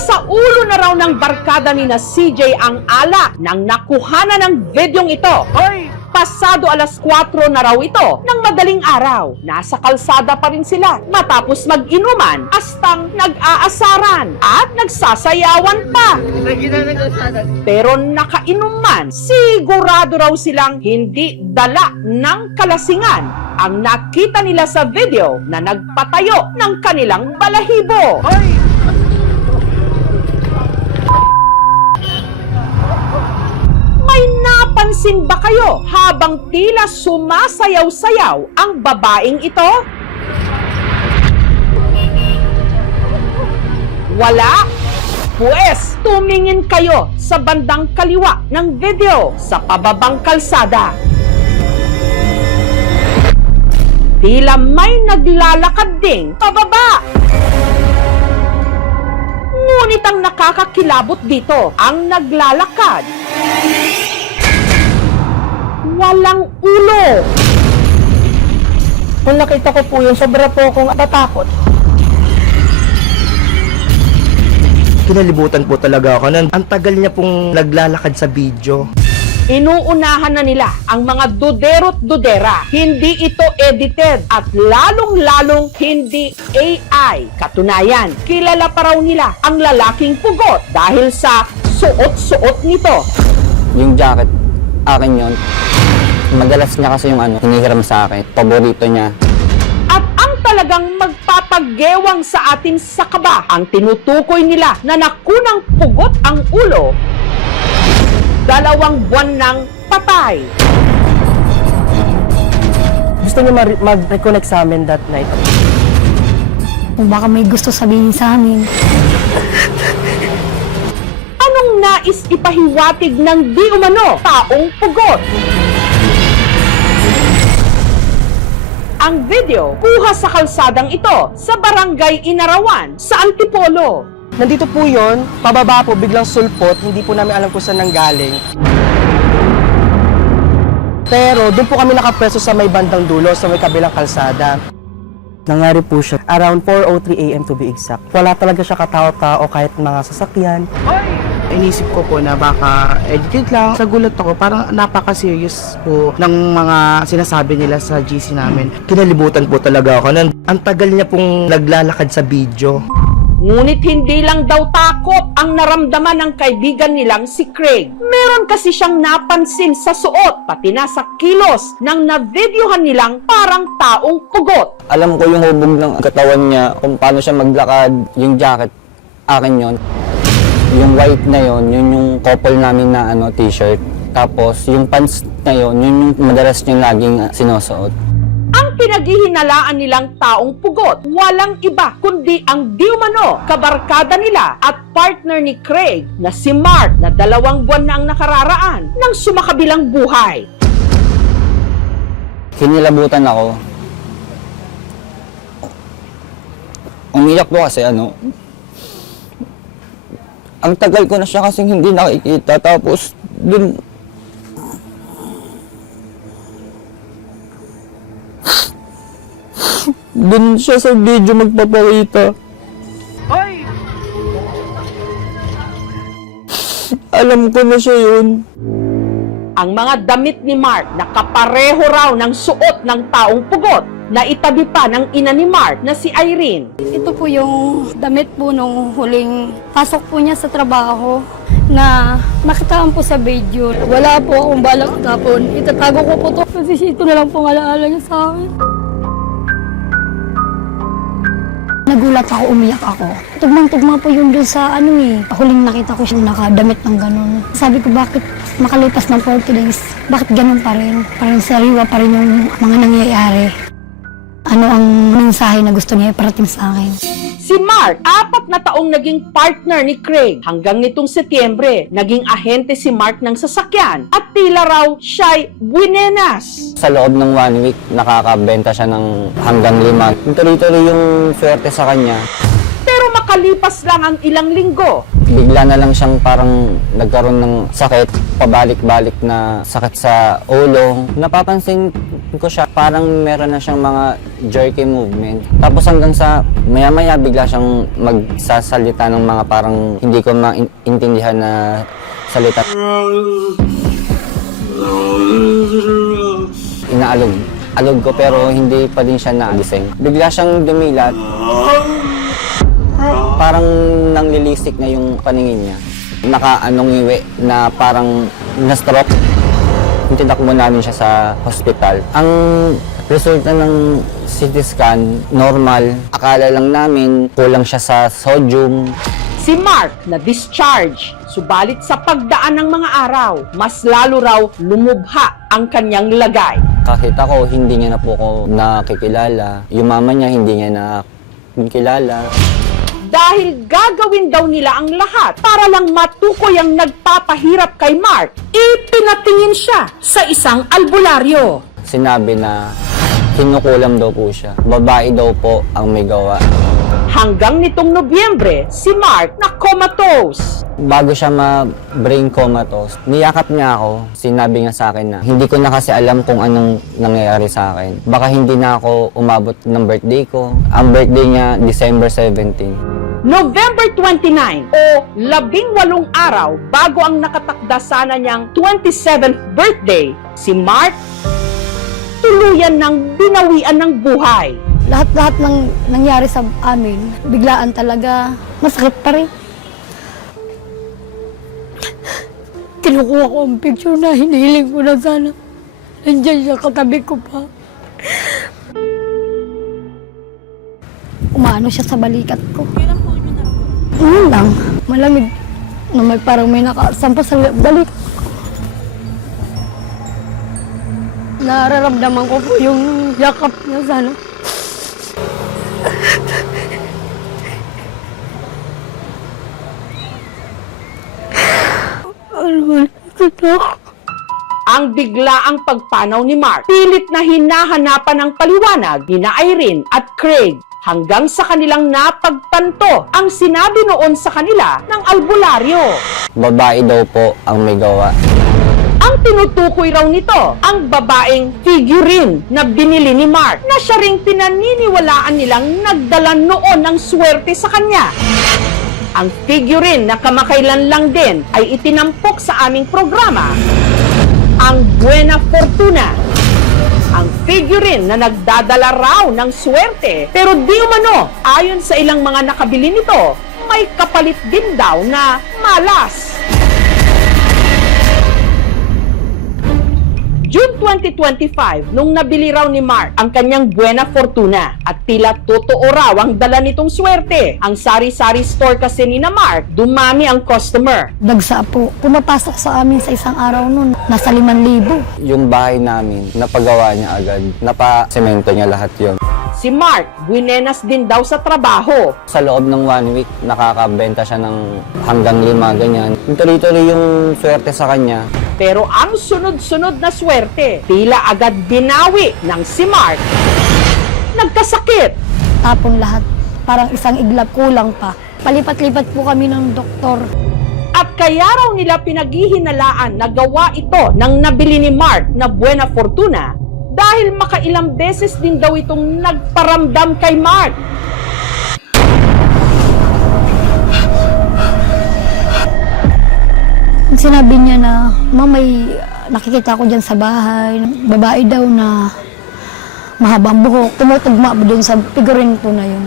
Nasa ulo na raw ng barkada ni na CJ ang alak nang nakuhanan ng videong ito. Hoy! Pasado alas 4 na raw ito ng madaling araw. Nasa kalsada pa rin sila matapos mag-inuman hastang nag-aasaran at nagsasayawan pa. Pero nakainuman, sigurado raw silang hindi dala ng kalasingan ang nakita nila sa video na nagpatayo ng kanilang balahibo. May napansin ba kayo habang tila sumasayaw-sayaw ang babaeng ito? Wala? Pues, tumingin kayo sa bandang kaliwa ng video sa pababang kalsada. Tila may naglalakad ding pababa. Ngunit ang nakakakilabot dito, ang naglalakad walang ulo. Kung nakita ko po yun, sobra po akong natakot. Kinalibutan po talaga ako nun. Ang tagal niya pong naglalakad sa video. Inuunahan na nila ang mga dudero't dudera. Hindi ito edited at lalong-lalong hindi AI. Katunayan, kilala pa raw nila ang lalaking pugot dahil sa suot-suot nito. Yung jacket, akin yun. Madalas niya kasi yung hinihiram sa akin. Paborito niya. At ang talagang magpapagewang sa atin sa kaba, ang tinutukoy nila na nakunang pugot ang ulo, 2 buwan ng patay. Gusto niya mag-reconnect sa amin that night. Kung baka may gusto sabihin sa amin. Anong nais ipahiwatig ng di umano taong pugot? Ang video, kuha sa kalsadang ito sa Barangay Inarawan sa Antipolo. Nandito po yun, pababa po, biglang sulpot, hindi po namin alam kung saan nanggaling. Pero doon po kami nakapwesto sa may bandang dulo, sa may kabilang kalsada. Nangyari po siya, around 4:03 AM to be exact. Wala talaga siya katao-tao kahit mga sasakyan. Inisip ko po na baka edited lang. Sa gulat ako, parang napaka-serious po ng mga sinasabi nila sa GC namin. Kinalibutan po talaga ako nun. Ang tagal niya pong naglalakad sa video. Ngunit hindi lang daw takot ang naramdaman ng kaibigan nilang si Craig. Meron kasi siyang napansin sa suot, pati na sa kilos ng na-videohan nilang parang taong pugot. Alam ko yung hubog ng katawan niya, kung paano siya maglakad. Yung jacket, akin yun. Yung white na yun yung couple namin na t-shirt. Tapos yung pants na yun yung madalas niyang laging sinusuot. Ang pinaghihinalaan nilang taong pugot, walang iba kundi ang di umano kabarkada nila at partner ni Craig na si Mark na 2 buwan na ang nakararaan ng sumakabilang buhay. Kinilabutan ako. Umiyak po kasi ang tagal ko na siya kasing hindi nakikita. Tapos dun siya sa video magpapakita. Alam ko na siya yun. Ang mga damit ni Mark na kapareho raw ng suot ng taong pugot na itabi pa ng ina ni Mark na si Irene. Ito po yung damit po nung huling pasok po niya sa trabaho na nakitaan po sa video. Wala po akong balak tapon. Itatago ko po to kasi ito na lang po alaala niya sa akin. Nagulat ako, umiyak ako. Tugmang-tugma po yun dun sa huling nakita ko siya nakadamit ng ganun. Sabi ko, bakit makalipas ng 40 days, bakit ganun pa rin? Parang sariwa pa rin yung mga nangyayari. Ano ang mensahe na gusto niya iparating sa akin? Si Mark, 4 na taong naging partner ni Craig. Hanggang nitong Setyembre, naging ahente si Mark ng sasakyan at tila raw siya'y buwinenas. Sa loob ng 1 week, nakakabenta siya ng hanggang 5. Tuloy-tuloy yung swerte sa kanya. Pero makalipas lang ang ilang linggo, Bigla na lang siyang parang nagkaroon ng sakit, pabalik-balik na sakit sa ulo. Napapansin ko siya, parang meron na siyang mga jerky movement. Tapos hanggang sa maya-maya bigla siyang magsasalita ng mga parang hindi ko maintindihan na salita. Inaalog ko pero hindi pa din siya naagising. Bigla siyang dumilat. Parang nanglilisik na yung paningin niya. Nakaanongiwi na parang na-stroke. Tinakbo namin siya sa hospital. Ang resulta ng CT scan, normal. Akala lang namin kulang siya sa sodium. Si Mark na discharge, subalit sa pagdaan ng mga araw, mas lalo raw lumubha ang kanyang lagay. Kahit ako, hindi niya na po ako nakikilala. Yung mama niya, hindi niya na kilala. Dahil gagawin daw nila ang lahat para lang matukoy ang nagpapahirap kay Mark, ipinatingin siya sa isang albularyo. Sinabi na kinukulam daw po siya. Babae daw po ang may gawa. Hanggang nitong Nobyembre, si Mark na comatose. Bago siya ma-brain comatose, niyakap niya ako. Sinabi niya sa akin na hindi ko na kasi alam kung anong nangyayari sa akin. Baka hindi na ako umabot ng birthday ko. Ang birthday niya, December 17. November 29 o 18 araw bago ang nakatakda sana niyang 27th birthday, si Mark tuluyan ng binawian ng buhay. Lahat-lahat ng nangyari sa amin, biglaan talaga, masakit pa rin. Kinukuha ko ang picture na hinihiling ko na sana. Nandiyan siya, katabi ko pa. Umaano siya sa balikat ko. Lang, malamig. Na may parang may nakasampa sa balik. Nararamdaman ko po yung yakap niya sana. Ang biglaang pagpanaw ni Mark, pilit na hinahanapan ng paliwanag ni na Irene at Craig hanggang sa kanilang napagtanto ang sinabi noon sa kanila ng albularyo. Babae daw po ang may gawa. Ang tinutukoy raw nito, ang babaeng figurine na binili ni Mark na siya ring pinaniniwalaan nilang nagdala noon ng swerte sa kanya. Ang figurine na kamakailan lang din ay itinampok sa aming programa, ang Buena Fortuna. Ang figurine na nagdadala raw ng swerte, pero di umano, ayon sa ilang mga nakabili nito, may kapalit din daw na malas. June 2025, nung nabili raw ni Mark ang kanyang Buena Fortuna at tila totoo raw ang dala nitong swerte. Ang sari-sari store kasi ni na Mark, dumami ang customer. Dagsa po. Pumapasok sa amin sa isang araw nun, nasa 5,000. Yung bahay namin, napagawa niya agad. Napa-semento niya lahat yon. Si Mark, buinenas din daw sa trabaho. Sa loob ng 1 week, nakakabenta siya ng hanggang 5, ganyan. Tuloy-tuloy yung swerte sa kanya. Pero ang sunod-sunod na swerte, tila agad binawi ng si Mark. Nagkasakit. Tapon lahat. Parang isang iglap kulang pa. Palipat-lipat po kami ng doktor. At kaya raw nila pinaghihinalaan na gawa ito ng nabili ni Mark na Buena Fortuna dahil makailang beses din daw itong nagparamdam kay Mark. Sinabi niya na, "Ma'am, may nakikita ko dyan sa bahay. Babae daw na mahabang buhok. Tumutugma ba dun sa figurine po na yun."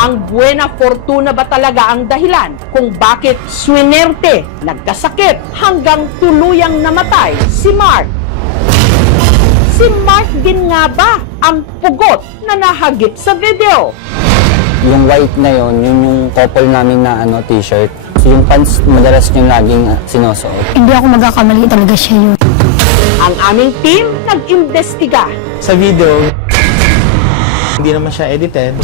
Ang Buena Fortuna ba talaga ang dahilan kung bakit swinerte, nagkasakit, hanggang tuluyang namatay si Mark? Si Mark din nga ba ang pugot na nahagip sa video? Yung white na yon, yun yung couple namin na t-shirt. Yung pants, madalas yung laging sinusuot. Hindi ako magkakamali, talaga siya yun. Ang aming team nag-imbestiga. Sa video, hindi naman siya edited.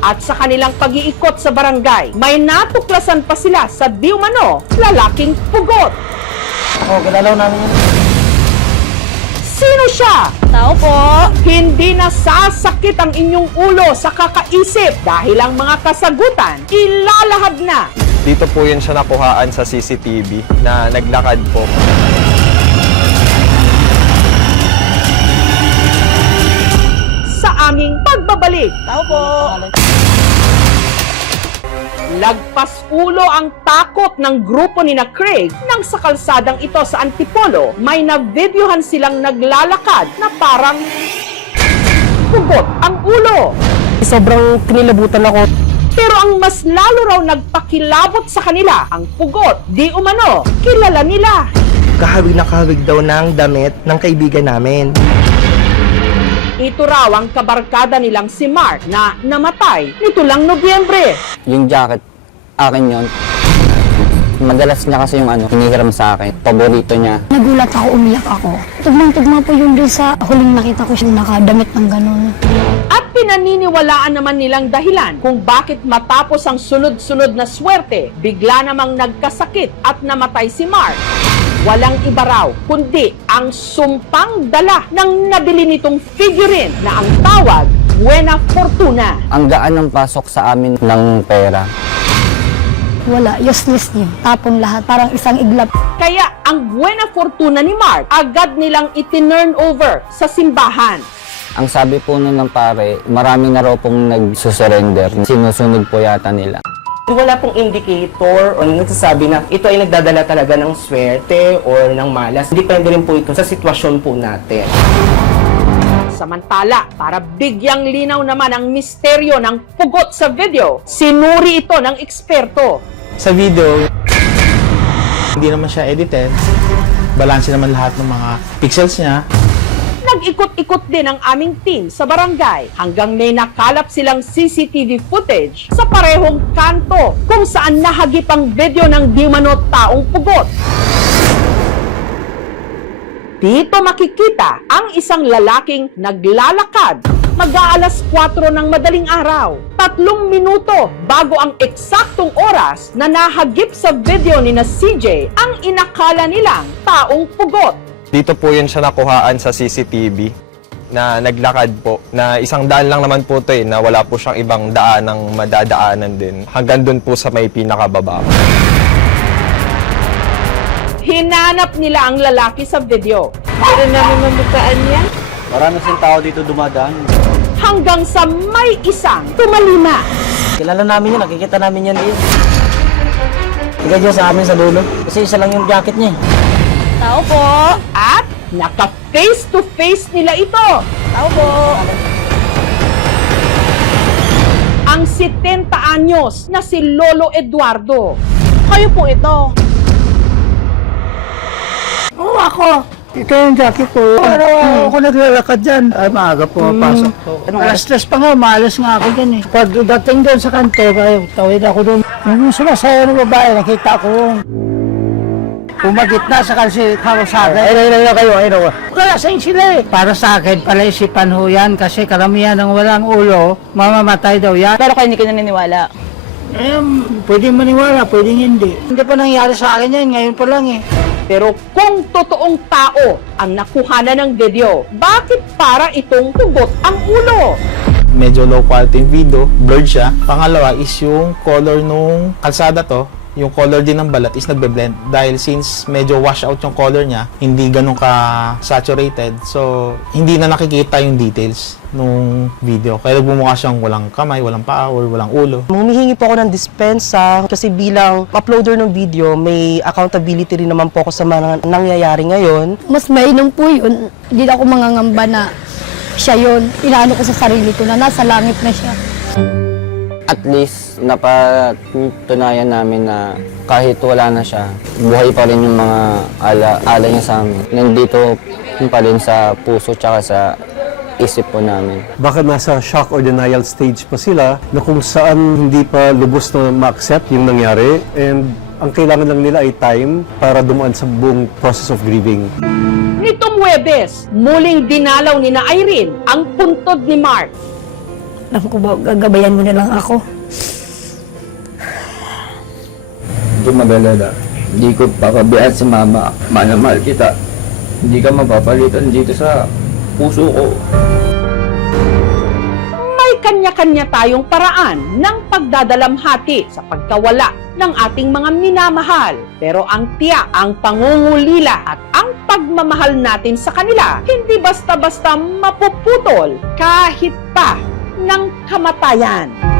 At sa kanilang pag-iikot sa barangay, may natuklasan pa sila sa di umano lalaking pugot. Kilalaw namin yun. Sino siya? Tao po. Hindi na sasakit ang inyong ulo sa kakaisip dahil ang mga kasagutan ilalahad na Dito po yun siya nakuhaan sa CCTV na naglakad po. Sa aming pagbabalik. Tao po! Lagpas ulo ang takot ng grupo ni na Craig nang sa kalsadang ito sa Antipolo, may na-videohan silang naglalakad na parang pugot ang ulo. Sobrang kinilabutan ako. Pero ang mas lalo raw nagpakilabot sa kanila, ang pugot, di umano, kilala nila. Kahawig na kahawig daw ng damit ng kaibigan namin. Ito raw ang kabarkada nilang si Mark na namatay nito lang Nobyembre. Yung jacket, akin yon. Madalas niya kasi yung hinihiram sa akin. Paborito niya. Nagulat ako, umiyak ako. Tugmang-tugma po yung dun sa huling nakita ko siya nakadamit ng ganun. At pinaniniwalaan naman nilang dahilan kung bakit matapos ang sunod-sunod na swerte, bigla namang nagkasakit at namatay si Mark. Walang iba raw, kundi ang sumpang dala ng nabili nitong figurine na ang tawag, Buena Fortuna. Ang gaan ng pasok sa amin ng pera. Wala, useless niya. Tapon lahat, parang isang iglap. Kaya ang Buena Fortuna ni Mark, agad nilang itinurn over sa simbahan. Ang sabi po nun ng pare, marami na raw pong nagsusurrender. Sinusunog po yata nila. Wala pong indicator o nagsasabi na ito ay nagdadala talaga ng swerte or ng malas. Depende rin po ito sa sitwasyon po natin. Samantala, para bigyang linaw naman ang misteryo ng pugot sa video, sinuri ito ng eksperto. Sa video, hindi naman siya edited. Balanse naman lahat ng mga pixels niya. Nag-ikot-ikot din ang aming team sa barangay hanggang may nakalap silang CCTV footage sa parehong kanto kung saan nahagip ang video ng di umano taong pugot. Dito makikita ang isang lalaking naglalakad mag-aalas 4 ng madaling araw. 3 minuto bago ang eksaktong oras na nahagip sa video ni na CJ ang inakala nilang taong pugot. Dito po yun siya nakuhaan sa CCTV na naglakad po. Na 100 lang naman po ito na wala po siyang ibang daanang madadaanan din. Hanggang dun po sa may pinakababa. Hinanap nila ang lalaki sa video. Pero namin mamukaan niya. Marami siyang tao dito dumadaan. Hanggang sa may isang tumalima. Kilala namin yun, nakikita namin yan din. Tigay dyan sa amin sa dulo. Kasi isa lang yung jacket niya eh. Tao po. At naka-face to face nila ito. Tao po. Ang 70 anyos na si Lolo Eduardo. Kayo po ito. Oo, ako. Ito yung jacket ko. Araw ako naglalakad dyan. Ay, maaga po pasok ko. Alas 3 pa nga, maalas nga ako dyan eh. Pag dating doon sa kanto, tawid ako doon. Yung sumasayaw ng babae, nakita ko. Pumagit na sa kasi hawak sa akin. Ayun kayo, ayun. Kalasing sila eh. Para sa akin, palaisipan ho yan kasi karamihan ng walang ulo, mamamatay daw yan. Pero kayo hindi ka naniniwala. Eh, pwedeng maniwala, pwedeng hindi. Hindi pa nangyari sa akin yan, ngayon pa lang eh. Pero kung totoong tao ang nakuhanan ng video, bakit para itong pugot ang ulo? Medyo low quality yung video, blurred siya. Pangalawa is yung color nung kalsada to. Yung color din ng balat is nagbe-blend dahil since medyo wash out yung color niya, hindi ganun ka-saturated. So, hindi na nakikita yung details nung video. Kaya bumukha siyang walang kamay, walang paa, or walang ulo. Humihingi po ako ng dispensa kasi bilang uploader ng video, may accountability rin naman po ako sa mga nangyayari ngayon. Mas mainam po yun. Hindi na ako mangangamba na siya yun. Inaano ko sa sarili ko na nasa langit na siya. At least, napatunayan namin na kahit wala na siya, buhay pa rin yung mga ala niya sa amin. Nandito pa rin sa puso tsaka sa isip po namin. Baka nasa shock or denial stage pa sila na kung saan hindi pa lubos na ma-accept yung nangyari, and ang kailangan lang nila ay time para dumaan sa buong process of grieving. Nitong Huwebes, muling dinalaw ni na Irene ang puntod ni Mark. Alam ko ba, gagabayan mo na lang ako. Hindi magalala. Hindi ko papabayaan si mama. Mahal na mahal kita. Hindi ka mapapalitan dito sa puso ko. May kanya-kanya tayong paraan ng pagdadalamhati sa pagkawala ng ating mga minamahal. Pero ang tiyak, ang pangungulila at ang pagmamahal natin sa kanila, hindi basta-basta mapuputol kahit pa ng kamatayan.